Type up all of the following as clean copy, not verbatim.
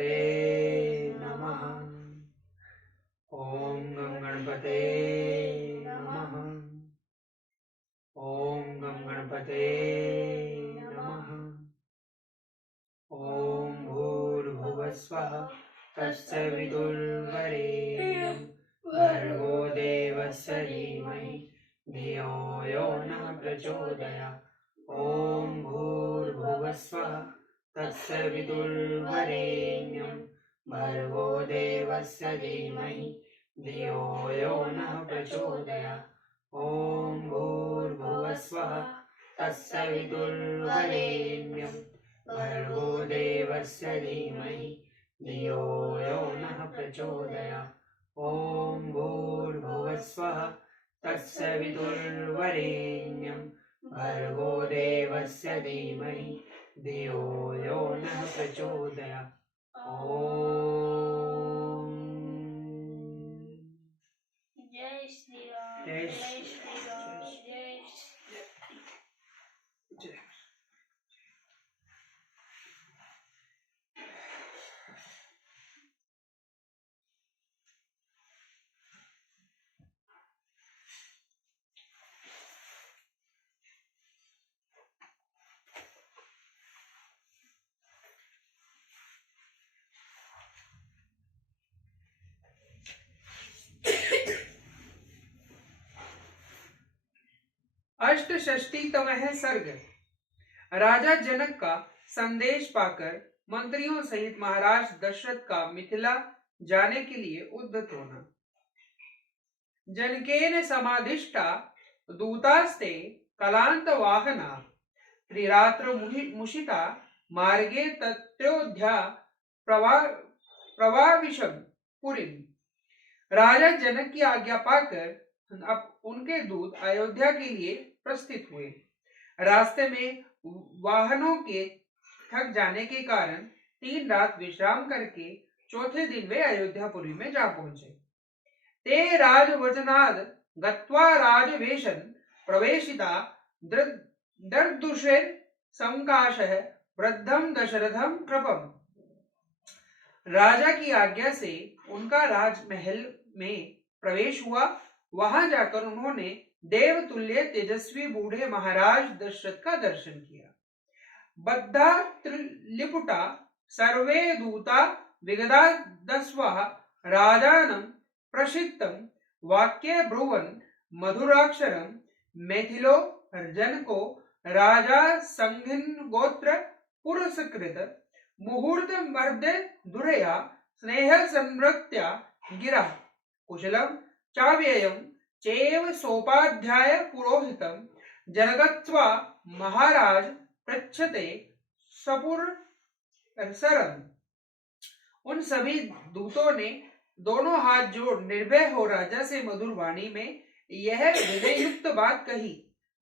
गणपते नमः। ॐ गं गणपते नमः। ॐ गं गणपते नमः। ॐ भूर्भुवस्वः तत्सवितुर्वरेण्यं भर्गो देवस्य धीमहि धियो यो नः प्रचोदयात्। ॐ भूर्भुवस्वः तत्सवितुर्वरेण्यं भर्गो देवस्य धीमहि धियो यो नः प्रचोदयात्। ॐ भूर्भुवस्वः तत्सवितुर्वरेण्यं भर्गो देवस्य धीमहि धियो यो नः प्रचोदयात्। ॐ भूर्भुवस्वः तत्सवितुर्वरेण्यं भर्गो देवस्य धीमहि धियो यो नः प्रचोदयात्। ॐ जय श्री राम, जय जय श्री श्री राम, जय जय। अष्टषष्टितमः सर्ग। राजा जनक का संदेश पाकर मंत्रियों सहित महाराज दशरथ का मिथिला जाने के लिए उद्यत होना। जनकेन समादिष्टा दूतास्ते कलांत वाहना त्रिरात्र मुषिता मार्गे तत्रोध्या प्रवाविशम पुरीम। राजा जनक की आज्ञा पाकर अब उनके दूत अयोध्या के लिए प्रस्थित हुए। रास्ते में वाहनों के थक जाने के कारण 3 रात विश्राम करके चौथे दिन वे अयोध्यापुरी में जा पहुंचे। ते राजवचनाद गत्वा राजवेशन प्रवेशिता दर्दुषेर संकाशः वृद्धम दशरथम कृपम। राजा की आज्ञा से उनका राजमहल में प्रवेश हुआ। वहां जाकर उन्होंने देवतुल्य तेजस्वी बूढ़े महाराज दशरथ का दर्शन किया। बद्धा त्रिलिपुटा सर्वे दूता विगदा दस्वः राजानं प्रसिद्धं वाक्ये ब्रुवन् मधुराक्षरं मैथिलो जनको राजा संघिन गोत्र पुरस्कृत मुहूर्त मर्दे दुरया स्नेह संवृत्या गिरा कुशलम चाव्ययम चैव सोपाध्याय पुरोहितम जनगत्वा महाराज पृच्छते सपुर सरम। उन सभी दूतों ने दोनों हाथ जोड़ निर्भय हो राजा से मधुर वाणी में यह हृदययुक्त बात कही।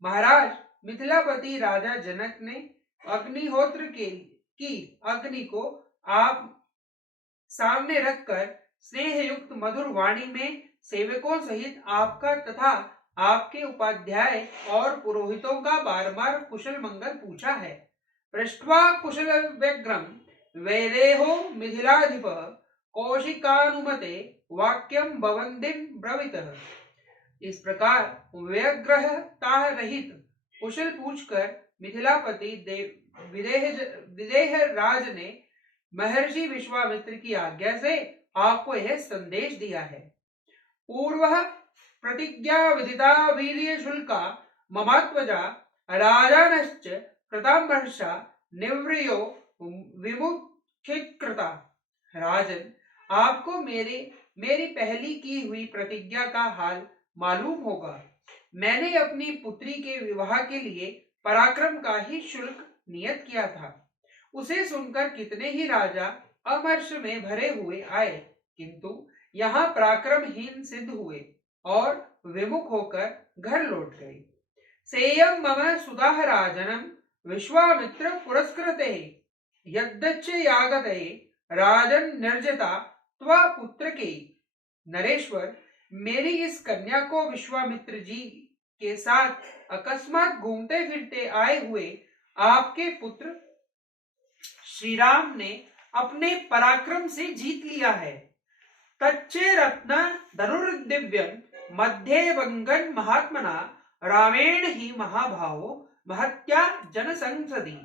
महाराज, मिथिलापति राजा जनक ने अग्निहोत्र की अग्नि को आप सामने रखकर स्नेह युक्त मधुर वाणी में सेवकों सहित आपका तथा आपके उपाध्याय और पुरोहितों का बार बार कुशल मंगल पूछा है। पृष्ट्वा कुशल व्यग्रम वैदेहो मिथिलाधिप कौशिकानुमते वाक्यम भवन्दिम ब्रवीतः। इस प्रकार व्यग्रता रहित कुशल पूछकर मिथिलापति विदेह राज ने महर्षि विश्वामित्र की आज्ञा से आपको यह संदेश दिया है। पूर्व प्रतिज्ञा विदिता वीर्य शुल्का ममात्मजा राजानश्च कृतामर्षा निव्रियो विमुखीकृता। राजन, आपको मेरी पहली की हुई प्रतिज्ञा का हाल मालूम होगा। मैंने अपनी पुत्री के विवाह के लिए पराक्रम का ही शुल्क नियत किया था। उसे सुनकर कितने ही राजा अमर्ष में भरे हुए आए, किंतु यहाँ पराक्रमहीन सिद्ध हुए और विमुख होकर घर लौट गए। सेयम मम सुदाह राजनम विश्वामित्र पुरस्कृते यद्दच्च यागते राजन निर्जता त्वा पुत्र के। नरेश्वर, मेरी इस कन्या को विश्वामित्र जी के साथ अकस्मात घूमते फिरते आए हुए आपके पुत्र श्री राम ने अपने पराक्रम से जीत लिया है। तच्चे रत्न धनुर्दिव्यं मध्ये वंगन महात्मना रामेण ही महाभावो महत्या जन संसदी।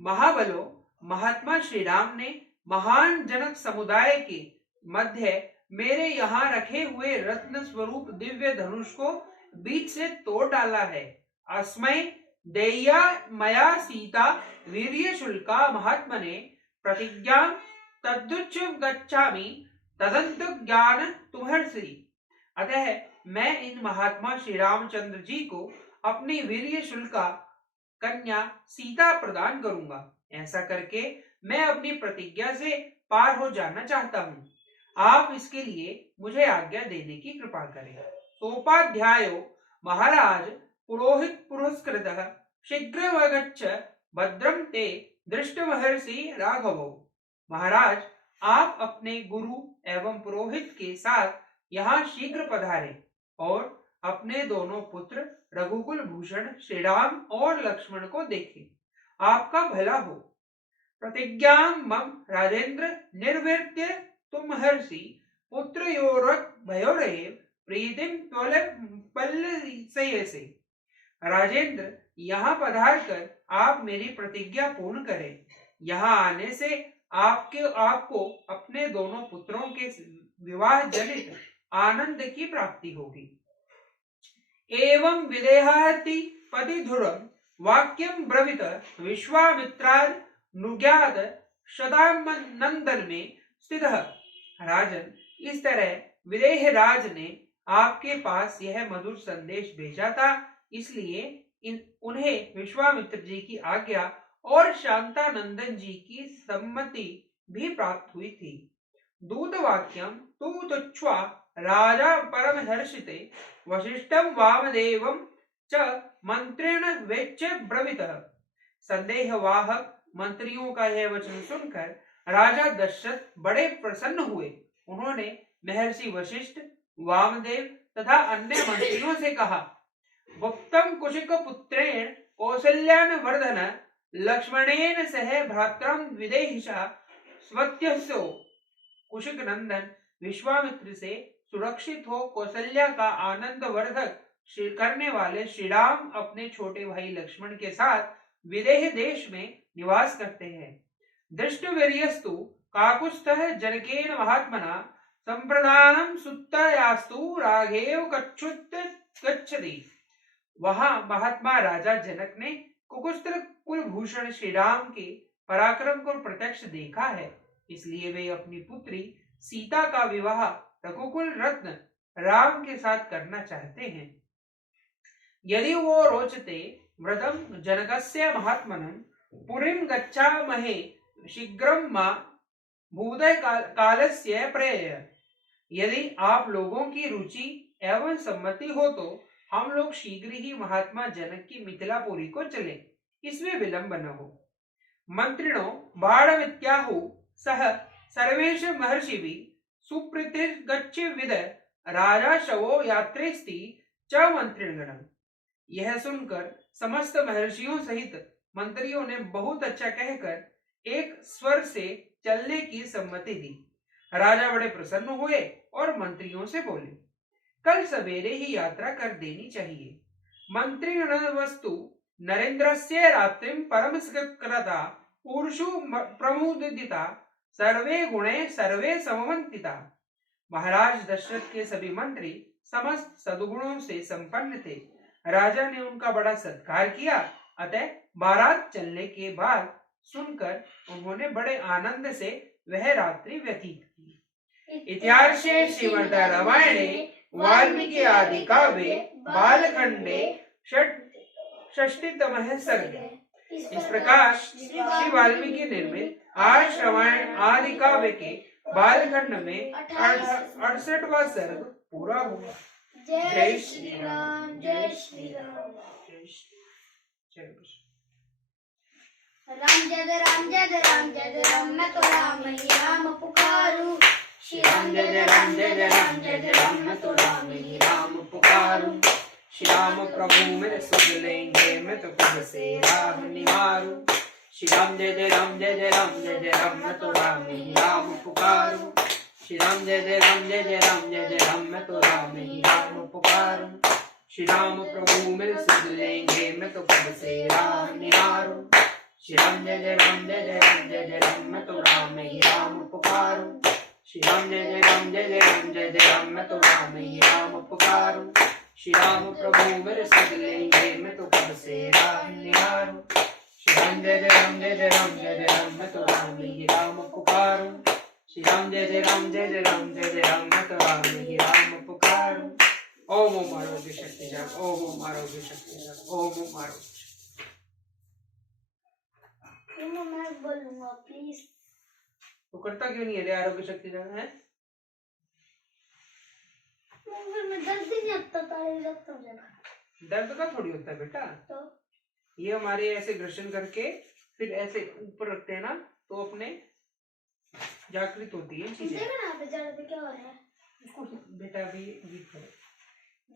महाबलो महात्मा श्री राम ने महान जनक समुदाय के मध्य मेरे यहाँ रखे हुए रत्न स्वरूप दिव्य धनुष को बीच से तोड़ डाला है। अस्मै देया मया सीता वीर्य शुल्का महात्मने प्रतिज्ञा तद्दुच्च गच्छामि तदंत ज्ञान तुम्हर्षि। अतः मैं इन महात्मा श्री रामचंद्र जी को अपनी वीर्य शुल्का कन्या सीता प्रदान करूंगा। ऐसा करके मैं अपनी प्रतिज्ञा से पार हो जाना चाहता हूँ। आप इसके लिए मुझे आज्ञा देने की कृपा करें। सोपाध्यायो महाराज पुरोहित पुरस्कृतः शीघ्रमगच्छ भद्रम ते दृष्टमहर्षि राघवो। महाराज आप अपने गुरु एवं पुरोहित के साथ यहाँ शीघ्र पधारे और अपने दोनों पुत्र रघुकुल भूषण श्री राम और लक्ष्मण को देखें। आपका भला हो। प्रतिज्ञा मम राजेंद्र निर्वर्त्य तुम्हर्षि पुत्रयोरक भयोरेव प्रीतिम त्वलपल्लयसे। राजेंद्र यहाँ पधार कर आप मेरी प्रतिज्ञा पूर्ण करें। यहाँ आने से आपको अपने दोनों पुत्रों के विवाह जनित आनंद की प्राप्ति होगी। एवं विदेहाति पतिधुरम वाक्यम ब्रवीत विश्वामित्राद नुज्ञात शतानंदन में स्थित। राजन, इस तरह विदेह राज ने आपके पास यह मधुर संदेश भेजा था, इसलिए उन्हें विश्वामित्र जी की आज्ञा और शांतानंदन जी की सम्मति भी प्राप्त हुई थी। दूत वाक्यम तु तुच्छ्वा राजा परम हर्षिते वशिष्ठम वामदेवम च मंत्रेण वेच्च ब्रवीतः। संदेहवाहक मंत्रियों का यह वचन सुनकर राजा दशरथ बड़े प्रसन्न हुए। उन्होंने महर्षि वशिष्ठ, वामदेव तथा अन्य मंत्रियों से कहा, भुक्तम कुशिक पुत्रेण कौसल्यान वर्धन लक्ष्मणेन सह भ्रात्रम विदेहिषा स्वत्यसो। कुशिक नंदन विश्वामित्र से सुरक्षित हो कौशल्या का आनंद वर्धक करने वाले श्री राम अपने छोटे भाई लक्ष्मण के साथ विदेह देश में निवास करते हैं। दृष्टवीर्यस्तु काकुत्स्थः जनकेन महात्मना संप्रदानम सुत्तयास्तु राघेव कच्छुत गच्छति। वहां महात्मा राजा जनक ने कुकुस्त्र कुलभूषण श्री राम के पराक्रम को प्रत्यक्ष देखा है, इसलिए वे अपनी पुत्री सीता का विवाह रघुकुल रत्न राम के साथ करना चाहते हैं। यदि वो रोचते व्रतम जनकस्य महात्मनं पुरीं गच्छामहे शीघ्रं मा भूदय कालस्य प्रेय। यदि आप लोगों की रुचि एवं सम्मति हो तो हम लोग शीघ्र ही महात्मा जनक की मिथिलापुरी को चले, इसमें विलंब न हो। मंत्रिणो बाणमित्याहु सह सर्वेश महर्षिभि सुप्रीतिर्गच्छ विद राजा शवो यात्रेस्ति च मंत्रिणगणम्। यह सुनकर समस्त महर्षियों सहित मंत्रियों ने बहुत अच्छा कहकर एक स्वर से चलने की सम्मति दी। राजा बड़े प्रसन्न हुए और मंत्रियों से बोले, कल सवेरे ही यात्रा कर देनी चाहिए। मंत्रिण वस्तु नरेंद्रस्य रात्रिम परमस्कृता पुरुषु प्रमुदिता सर्वे गुणे सर्वे समवंतिता। महाराज दशरथ के सभी मंत्री समस्त सद्गुणों से संपन्न थे। राजा ने उनका बड़ा सत्कार किया, अतः बारात चलने के बाद सुनकर उन्होंने बड़े आनंद से वह रात्रि व्यतीत की। इतिहासे श्रीमद् रामायणे वाल्मीकि आदि काव्ये बालखंडे षष्टितमः सर्ग। इस प्रकार श्री वाल्मीकि निर्मित आर्ष रामायण आदि काव्य के बालखंड में 68वां सर्ग पूरा हुआ। जय श्री राम, जय श्री राम, जय श्री राम जय राम जय राम जय राम, मैं तो राम ही राम पुकारूं। श्री राम जय राम जय राम जय राम, मैं तो राम ही राम पुकारूं। श्री राम प्रभु मेरे सुध लेंगे, मैं तो कब से राह निहारूं। श्री राम जय जय राम जय जय राम जय जय राम मैं तो राम ही राम पुकारूं। श्री राम जय जय राम जय जय राम जय जय राम मैं तो राम ही राम पुकारूं। श्री राम प्रभु मेरे सुध लेंगे मैं तो कब से राह निहारूं। श्री राम जय जय राम जय जय राम जय जय राम मैं तो राम ही राम पुकारूं। श्री राम जय जय राम जय जय राम जय जय राम मैं तो राम ही राम पुकारूं। श्री राम प्रभु मेरे सुध लेंगे मैं तो कब से राह निहारूं। श्री राम जय जय राम जय जय राम जय जय राम मैं तो राम ही राम पुकारूं। श्री राम जय जय राम जय जय राम जय जय राम मैं तो राम ही राम पुकारूं। ओम ओम आरोग्य शक्ति जाग, ओम ओम आरोग्य शक्ति जाग, ओम ओम आरोग्य। मैं बोलूंगा प्लीज। तो करता क्यों नहीं है रे आरोग्य शक्ति जाग है? फिर मैं दर्द ही नहीं होता तारे रखता हूँ जब। दर्द का थोड़ी होता है बेटा। तो ये हमारे ऐसे घर्षण करके फिर ऐसे ऊपर रखते हैं ना तो अपने जागृत होती है चीजें। देखो ना पे जड़ पे क्या हो रहा है। इसको बेटा भी गीत है।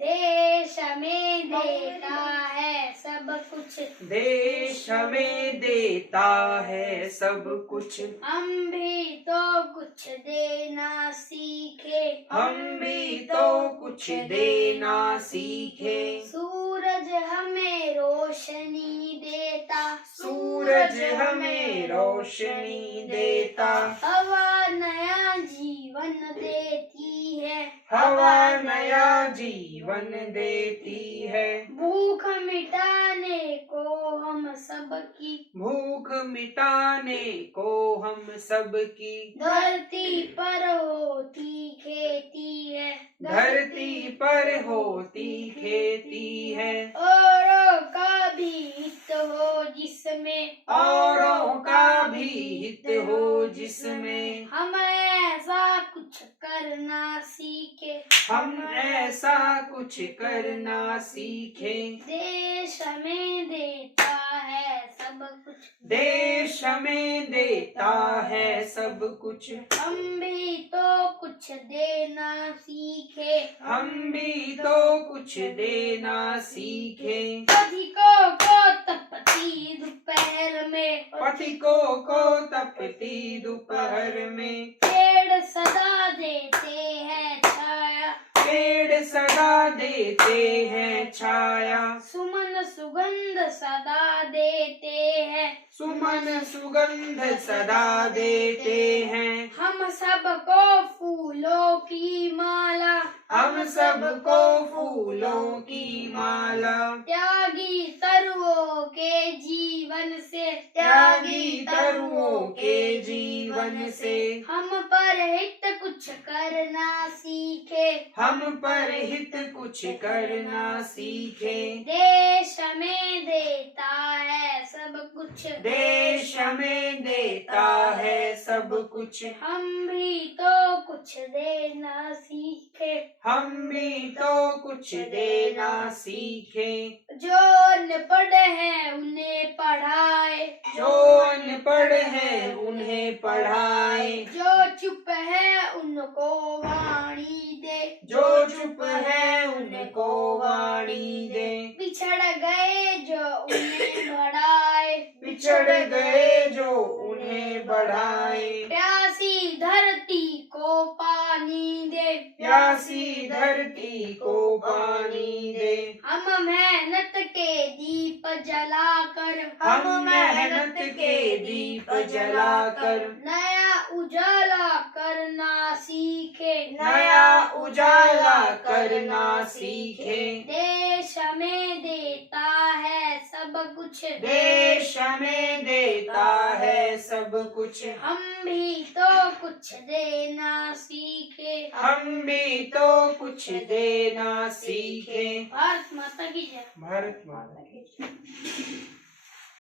देश हमें देता है सब कुछ, देश हमें देता है सब कुछ, हम भी तो कुछ देना सीखे, हम भी तो कुछ देना सीखे। सूरज हमें रोशनी देता, सूरज हमें रोशनी देता, हवा नया जीवन देती है, हवा नया जीवन देती है। भूख मिटाने को हम सबकी, भूख मिटाने को हम सबकी, धरती पर होती खेती है, धरती पर होती खेती है। औरों का भी हित हो जिसमें, औरों का भी हित हो जिसमें, हम ऐसा कुछ करना सीखे, हम ऐसा कुछ करना सीखे। देश हमें देता है सब कुछ, देश हमें देता है सब कुछ, हम भी तो कुछ देना सीखे, हम भी तो कुछ देना सीखे। पथिकों को तपती दोपहर में, पथिकों को तपती दोपहर में, पेड़ सदा देते हैं छाया, पेड़ सदा देते हैं छाया। सुमन सुगंध सदा देते हैं, सुमन सुगंध सदा देते हैं। हम सबको फूलों की माला, हम सबको फूलों की माला, त्यागी तरुओं के जीवन से, त्यागी तरुओं के जीवन से, हम पर हित कुछ करना सीखे, हम पर हित कुछ करना सीखे। देश हमें देता है सब कुछ, देश हमें देता है सब कुछ, हम भी तो कुछ देना सीखे, हम भी तो कुछ देना सीखे। जो अनपढ़ है उन्हें पढ़ाए, जो अनपढ़ है उन्हें पढ़ाए, जो चुप है उनको वाणी दे, जो चुप है उनको वाणी दे, बिछड़ गए जो उन्हें बढ़ाए, बिछड़ गए जो उन्हें बढ़ाए। प्यासी धरती को पानी दे, प्यासी धरती को पानी दे, हम मेहनत के दीप जलाकर, हम मेहनत के दीप जलाकर, नया उजाला करना सीखे, नया उजाला करना सीखे। देश हमें देता है सब कुछ, देश हमें देता है सब कुछ, हम भी तो कुछ देना सीखे, हम भी तो कुछ देना सीखे। भारत माता की जय। भारत माता की जय।